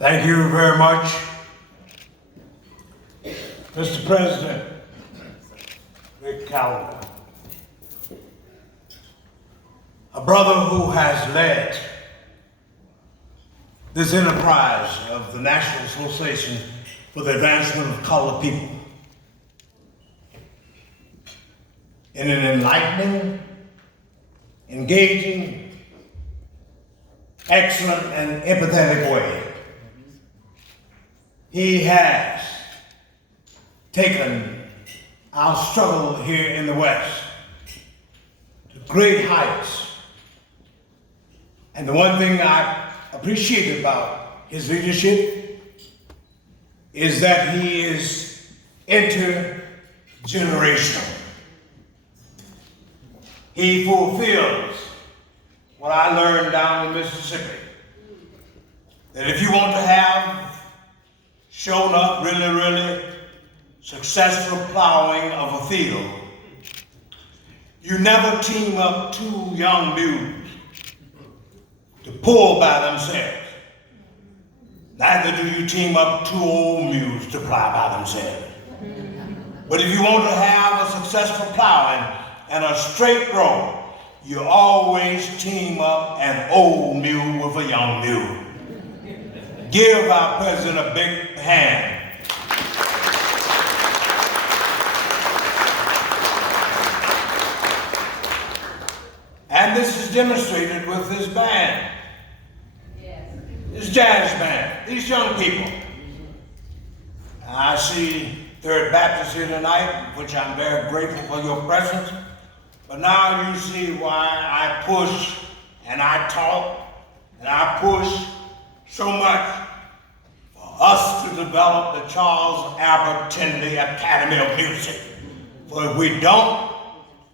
Thank you very much, Mr. President Rick Callender, a brother who has led this enterprise of the National Association for the Advancement of Colored People in an enlightening, engaging, excellent, and empathetic way. He has taken our struggle here in the West to great heights. And the one thing I appreciate about his leadership is that he is intergenerational. He fulfills what I learned down in Mississippi, that if you want to have shown up really successful plowing of a field, you never team up two young mules to pull by themselves. Neither do you team up two old mules to plow by themselves. But if you want to have a successful plowing and a straight road, you always team up an old mule with a young mule. Give our president a big hand. And this is demonstrated with his band, his jazz band, these young people. I see Third Baptist here tonight, which I'm very grateful for your presence. But now you see why I push and I talk and I push so much for us to develop the Charles Albert Tindley Academy of Music. For if we don't,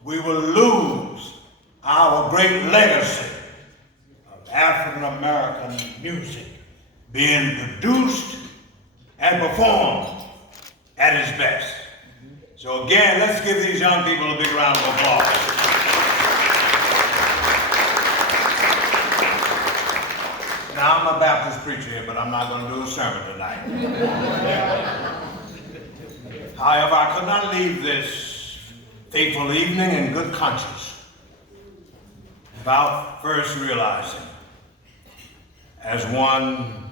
we will lose our great legacy of African American music being produced and performed at its best. So again, let's give these young people a big round of applause. Now, I'm a Baptist preacher here, but I'm not going to do a sermon tonight. However, I could not leave this fateful evening in good conscience without first realizing, as one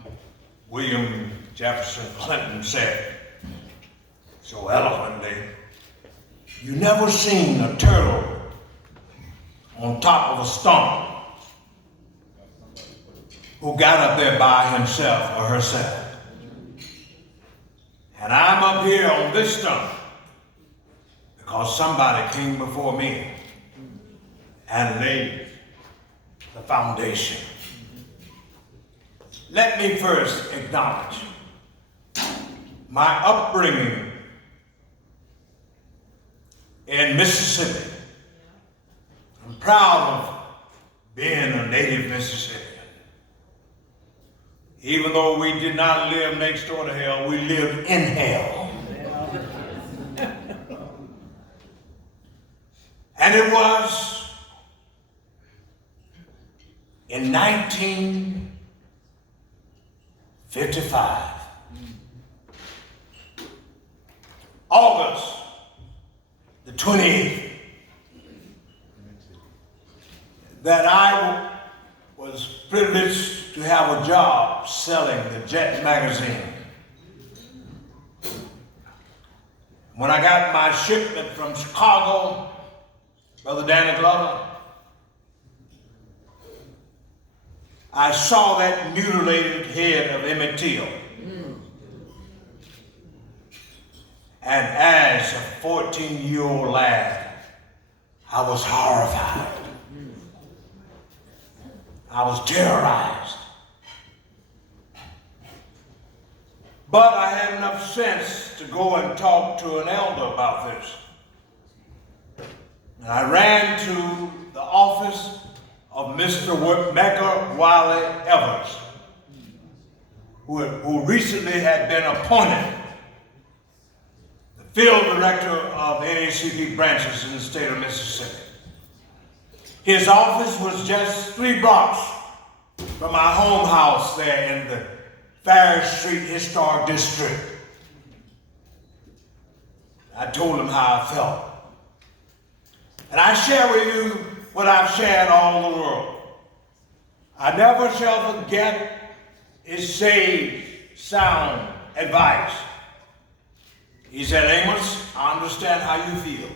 William Jefferson Clinton said so eloquently, you never seen a turtle on top of a stump who got up there by himself or herself. And I'm up here on this stump because somebody came before me and laid the foundation. Let me first acknowledge my upbringing in Mississippi. I'm proud of being a native Mississippian. Even though we did not live next door to hell, we lived in hell. And it was in 1955, August the 28th, that I was privileged to have a job selling the Jet magazine. When I got my shipment from Chicago, Brother Danny Glover, I saw that mutilated head of Emmett Till. And as a 14-year-old lad, I was horrified. I was terrorized. But I had enough sense to go and talk to an elder about this. And I ran to the office of Mr. Medgar Wiley Evers, who recently had been appointed the field director of the NAACP branches in the state of Mississippi. His office was just 3 blocks from my home house there in the Farish Street Historic District. I told him how I felt. And I share with you what I've shared all over the world. I never shall forget his sage, sound advice. He said, Amos, I understand how you feel.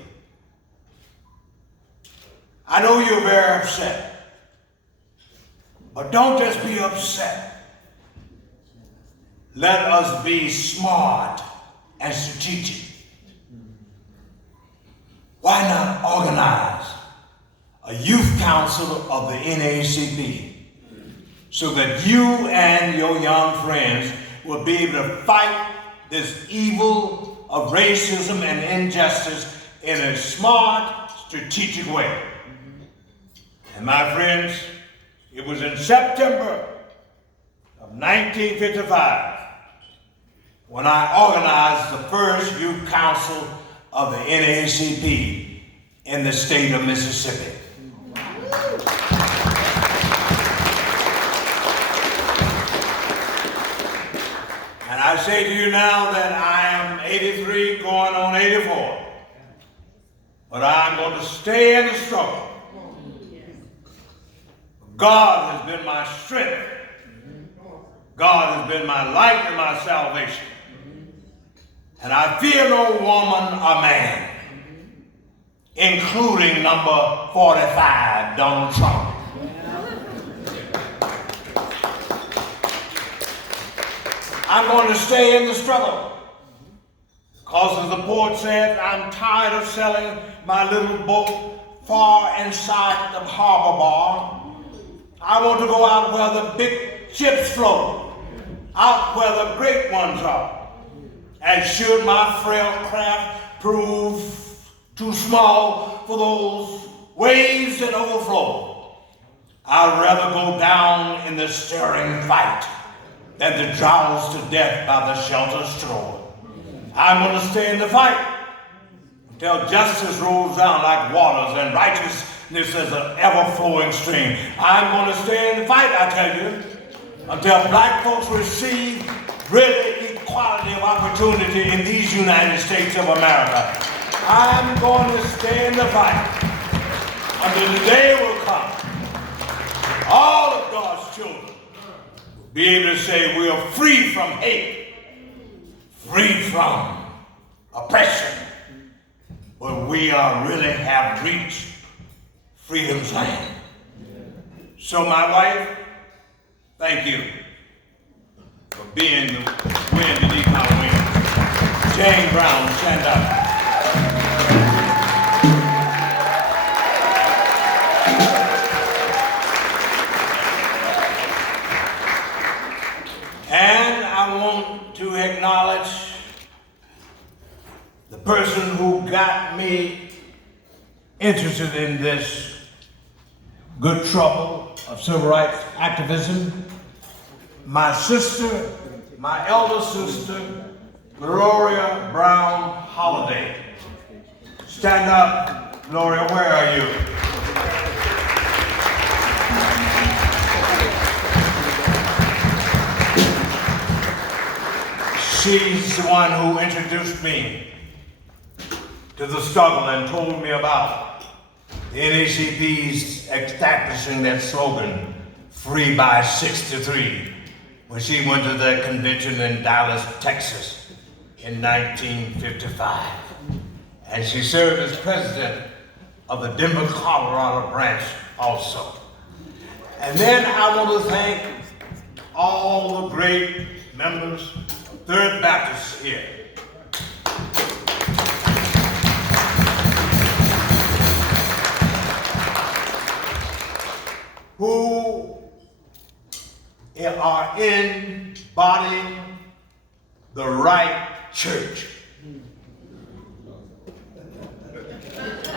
I know you're very upset. But don't just be upset. Let us be smart and strategic. Why not organize a youth council of the NAACP so that you and your young friends will be able to fight this evil of racism and injustice in a smart, strategic way? And my friends, it was in September of 1955 when I organized the first youth council of the NAACP in the state of Mississippi. And I say to you now that I am 83 going on 84, but I'm going to stay in the struggle. God has been my strength. God has been my light and my salvation. And I fear no woman or man, including number 45, Donald Trump. I'm going to stay in the struggle. Because as the poet said, I'm tired of selling my little boat far inside the harbor bar. I want to go out where the big ships float, out where the great ones are. And should my frail craft prove too small for those waves that overflow, I'd rather go down in the stirring fight than to drowse to death by the sheltered shore. I'm going to stay in the fight until justice rolls down like waters and righteousness is an ever-flowing stream. I'm going to stay in the fight, I tell you, until black folks receive really equality of opportunity in these United States of America. I'm going to stay in the fight until the day will come. All of God's children will be able to say we are free from hate, free from oppression, but we really have reached freedom's land. So my wife, thank you for being the wind beneath my wings. Jane Brown, stand up. And I want to acknowledge the person who got me interested in this good trouble of civil rights activism. My sister, my elder sister, Gloria Brown Holiday. Stand up, Gloria, where are you? She's the one who introduced me to the struggle and told me about the NAACP's establishing that slogan, Free by 63, when she went to the convention in Dallas, Texas in 1955. And she served as president of the Denver, Colorado branch also. And then I want to thank all the great members of Third Baptist here. Who are embodying the right church.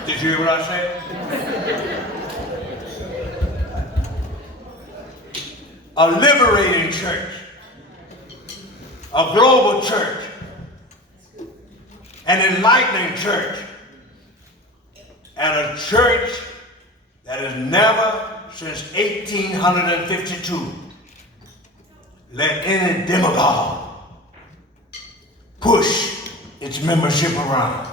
Did you hear what I said? A liberating church, a global church, an enlightening church, and a church that has never, since 1852, let any demagogue push its membership around.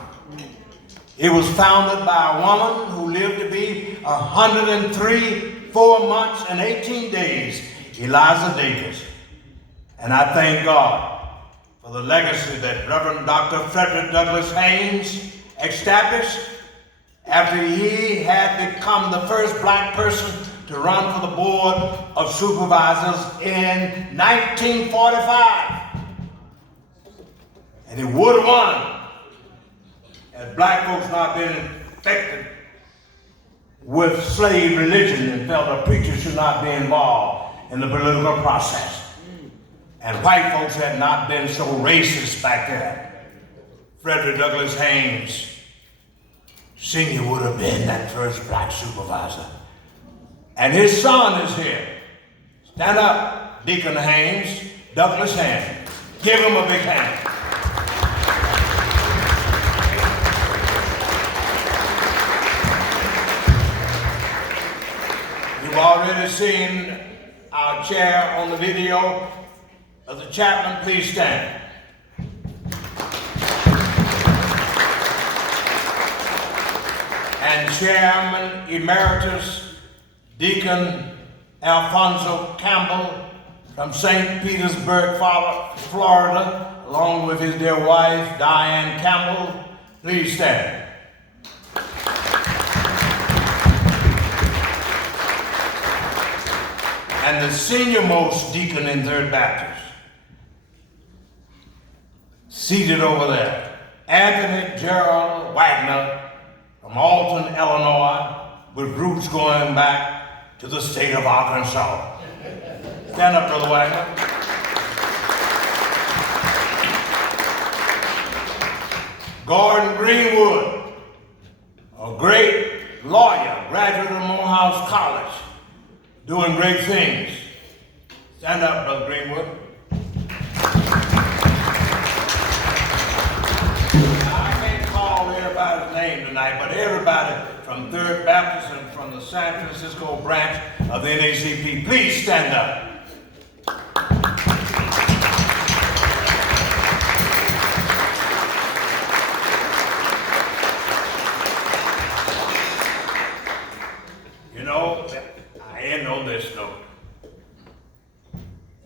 It was founded by a woman who lived to be 103, 4 months, and 18 days, Eliza Davis. And I thank God for the legacy that Reverend Dr. Frederick Douglass Haynes established after he had become the first black person to run for the Board of Supervisors in 1945. And he would have won had black folks not been infected with slave religion and felt a preacher should not be involved in the political process. And white folks had not been so racist back then. Frederick Douglass Haynes Sr. would have been that first black supervisor. And his son is here. Stand up, Deacon Haynes, Douglass Haynes. Give him a big hand. You've already seen our chair on the video. As the chaplain, please stand. And Chairman Emeritus Deacon Alfonso Campbell from St. Petersburg, Florida, along with his dear wife, Diane Campbell, please stand. And the senior-most deacon in Third Baptist, seated over there, Anthony Gerald Wagner from Alton, Illinois, with roots going back to the state of Arkansas. Stand up, Brother Wagner. Gordon Greenwood, a great lawyer, graduate of Morehouse College, doing great things. Stand up, Brother Greenwood. I can't call everybody's name tonight, but everybody from Third Baptist and from the San Francisco branch of the NAACP, please stand up. You know, I end on this note.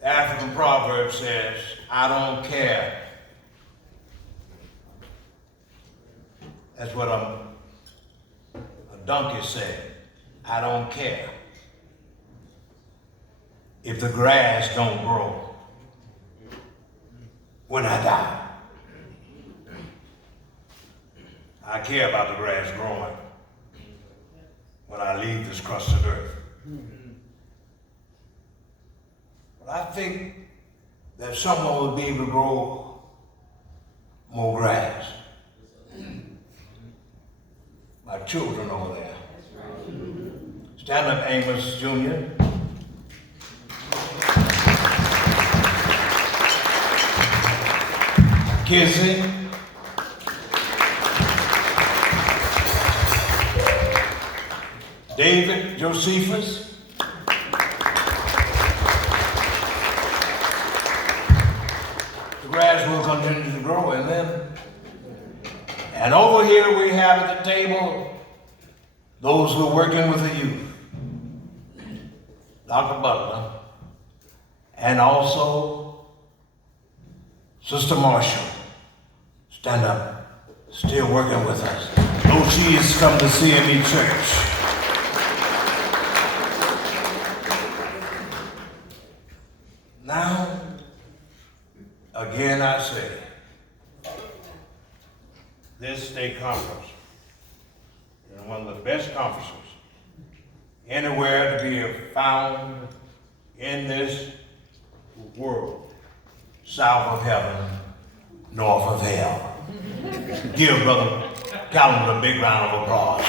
The African proverb says, I don't care. That's what a donkey said. I don't care if the grass don't grow when I die. I care about the grass growing when I leave this crust of earth. But I think that someone will be able to grow more grass. My children over there. Stand up, Amos Jr. Kizzy. David Josephus. The grass will continue to grow in them. And over here we have at the table those who are working with the youth. Dr. Butler, and also Sister Marshall. Stand up, still working with us. Though she has come to CME Church. Now, again I say, this state conference is one of the best conferences anywhere to be found in this world, south of heaven, north of hell. Give Brother Calvin a big round of applause.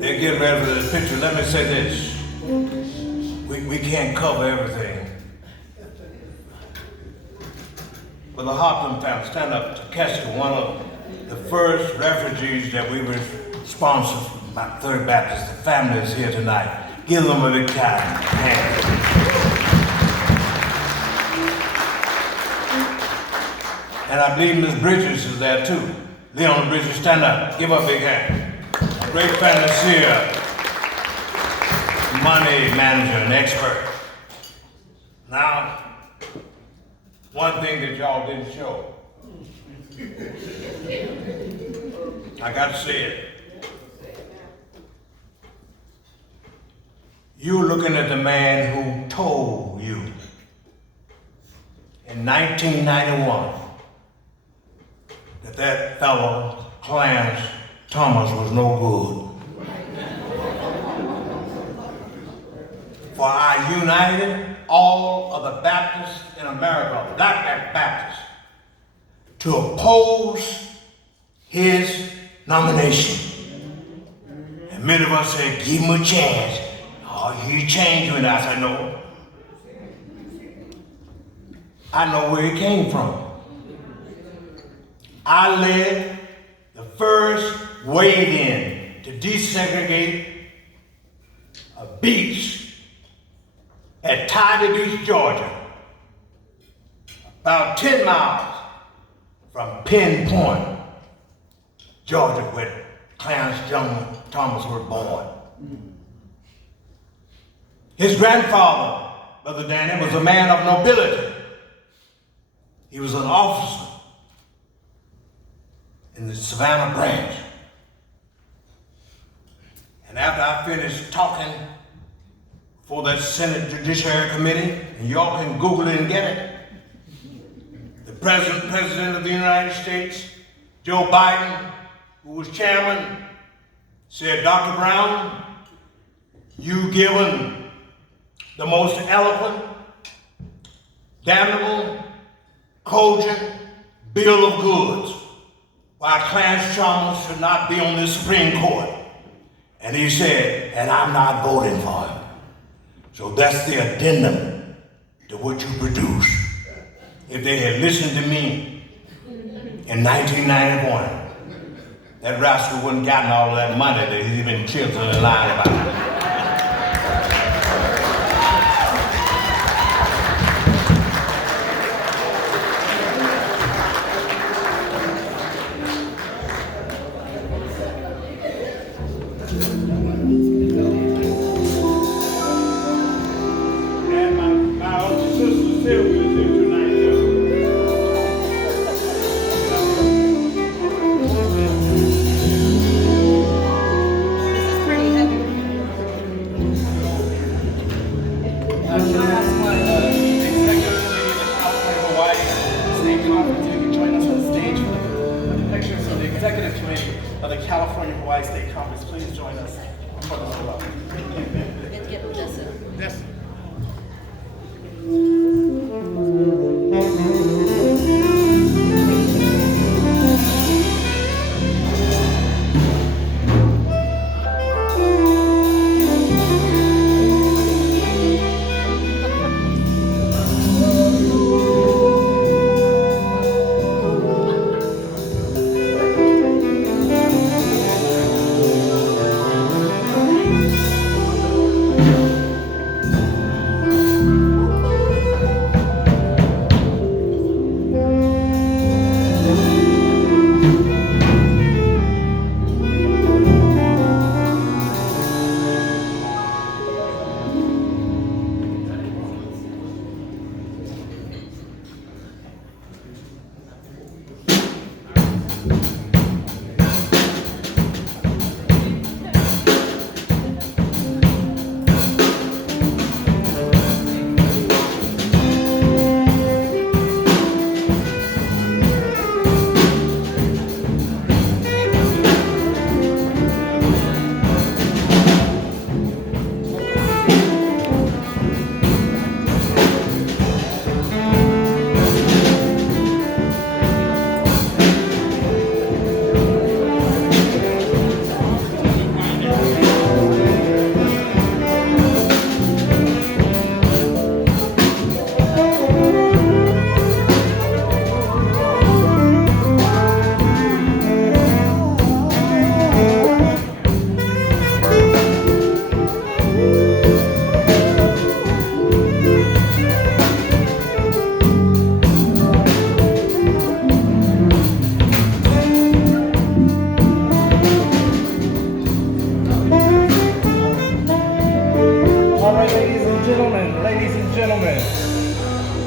They're getting ready for this picture. Let me say this. We can't cover everything Brother Hopkins family, stand up to Kester, one of the first refugees that we were sponsored by Third Baptist. The family is here tonight. Give them a big hand. And I believe Ms. Bridges is there too. Leon Bridges, stand up. Give her a big hand. A great financier, money manager, and expert. Now, one thing that y'all didn't show. I got to say it. You're looking at the man who told you in 1991 that fellow, Clarence Thomas, was no good. For I united all of the Baptists in America, Black Baptists, to oppose his nomination. And many of us said, give him a chance. Oh, he changed me. And I said, no. I know where he came from. I led the first wade-in to desegregate a beach at Tybee Beach, Georgia, about 10 miles from Penn Point, Georgia, where Clarence Thomas was born. His grandfather, Brother Danny, was a man of nobility. He was an officer in the Savannah branch. And after I finished talking for that Senate Judiciary Committee, and y'all can Google it and get it, the President of the United States, Joe Biden, who was chairman, said, Dr. Brown, you given the most eloquent, damnable, cogent bill of goods why Clarence Thomas should not be on this Supreme Court. And he said, and I'm not voting for him. So that's the addendum to what you produce. If they had listened to me in 1991, that rascal wouldn't gotten all of that money that he's been killed and lied about.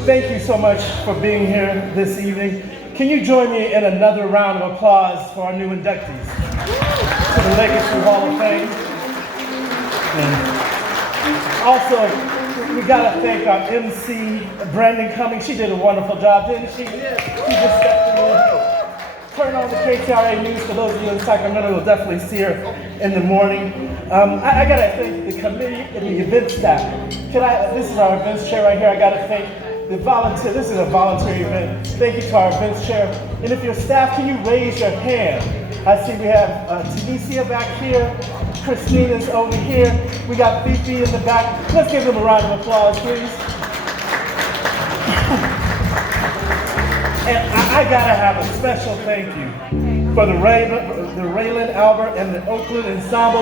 Thank you so much for being here this evening. Can you join me in another round of applause for our new inductees to the Legacy Hall of Fame? And also, we gotta thank our MC, Brandon Cummings. She did a wonderful job, didn't she? She just stepped in. Turn on the KTRA News for those of you in Sacramento. You'll definitely see her in the morning. I gotta thank the committee and the event staff. This is our events chair right here. I gotta thank the volunteer. This is a volunteer event. Thank you to our events chair. And if your staff, can you raise your hand? I see we have Tanisha back here. Christina's over here. We got Fifi in the back. Let's give them a round of applause, please. And I gotta have a special thank you for the Raylan Albert and the Oakland Ensemble.